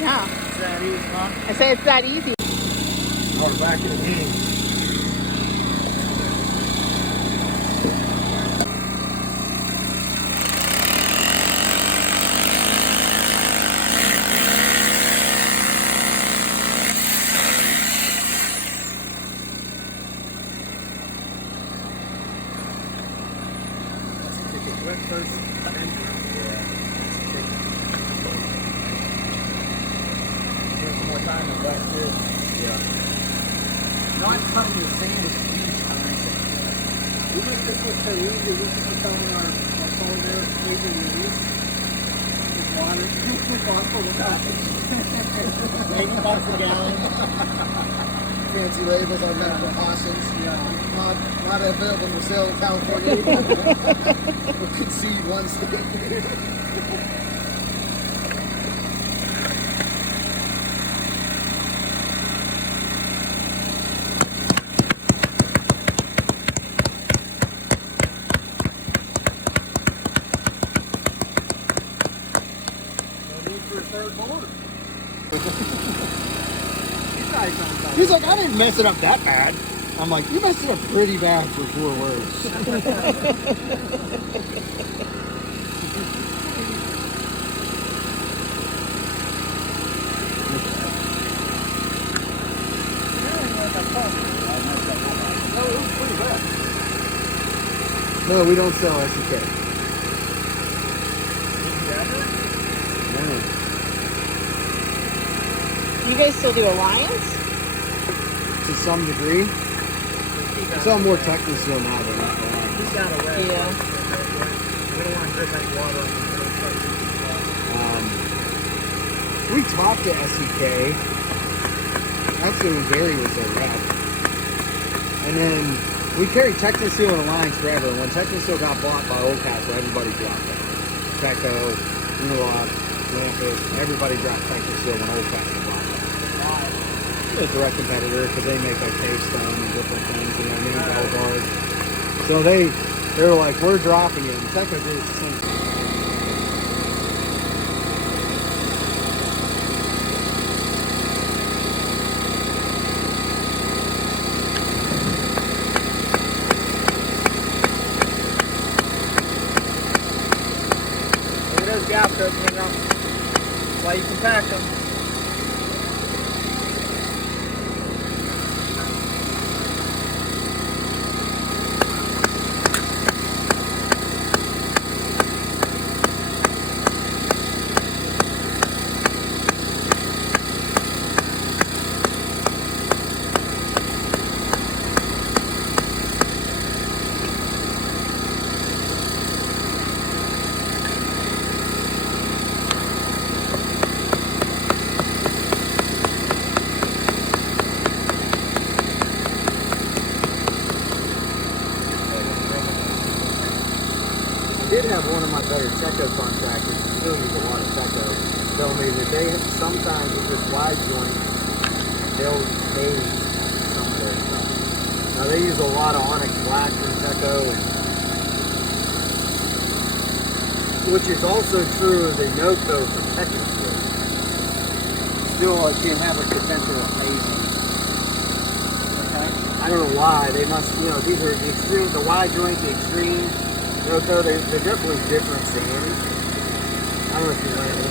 Yeah. It's that easy, huh? I say it's that easy. We're back in the game. Wet first, then give some more time to wet too. Yeah. Not coming the same as huge times. Even if this was so easy, this is becoming our polymeric paper we use. It's water. Responsible with 80 bucks a gallon. Fancy labels on that precautions. Yeah. Not available for sale in California. We could see one state. No need for a third motor. He's like, I didn't mess it up that bad. I'm like, you messed it up pretty bad for 4 words. No, we don't sell SEK. No. You guys still do Alliance? To some degree. Some more technical now than that. He's got a red. Yeah. We don't want to drip any water on the We talked to SEK. Actually, when Gary was their rep. And then we carried Technoseal and Alliance forever. And when Technoseal got bought by Old Castle, everybody dropped it. Techo, Unilock, Lampus, everybody dropped Technoseal when Old Castle bought it. A direct competitor because they make like K-Stone and different things, you know what I mean? Bell So they were like, we're dropping it. And technically it's the same thing. Look at those gaps opening up. That's why you can pack them. I did have one of my better Techo contractors, who still use a lot of Techo, tell me that they sometimes with this wide joint, they'll pave some of their stuff. Now they use a lot of Onyx Black from Techo, which is also true of the Noco from Techo. Still, it can have a potential of hazing. I don't know why. They must, you know, these are the extreme, the wide joint, the extreme. Noco, they're definitely different sands. I don't know if you learned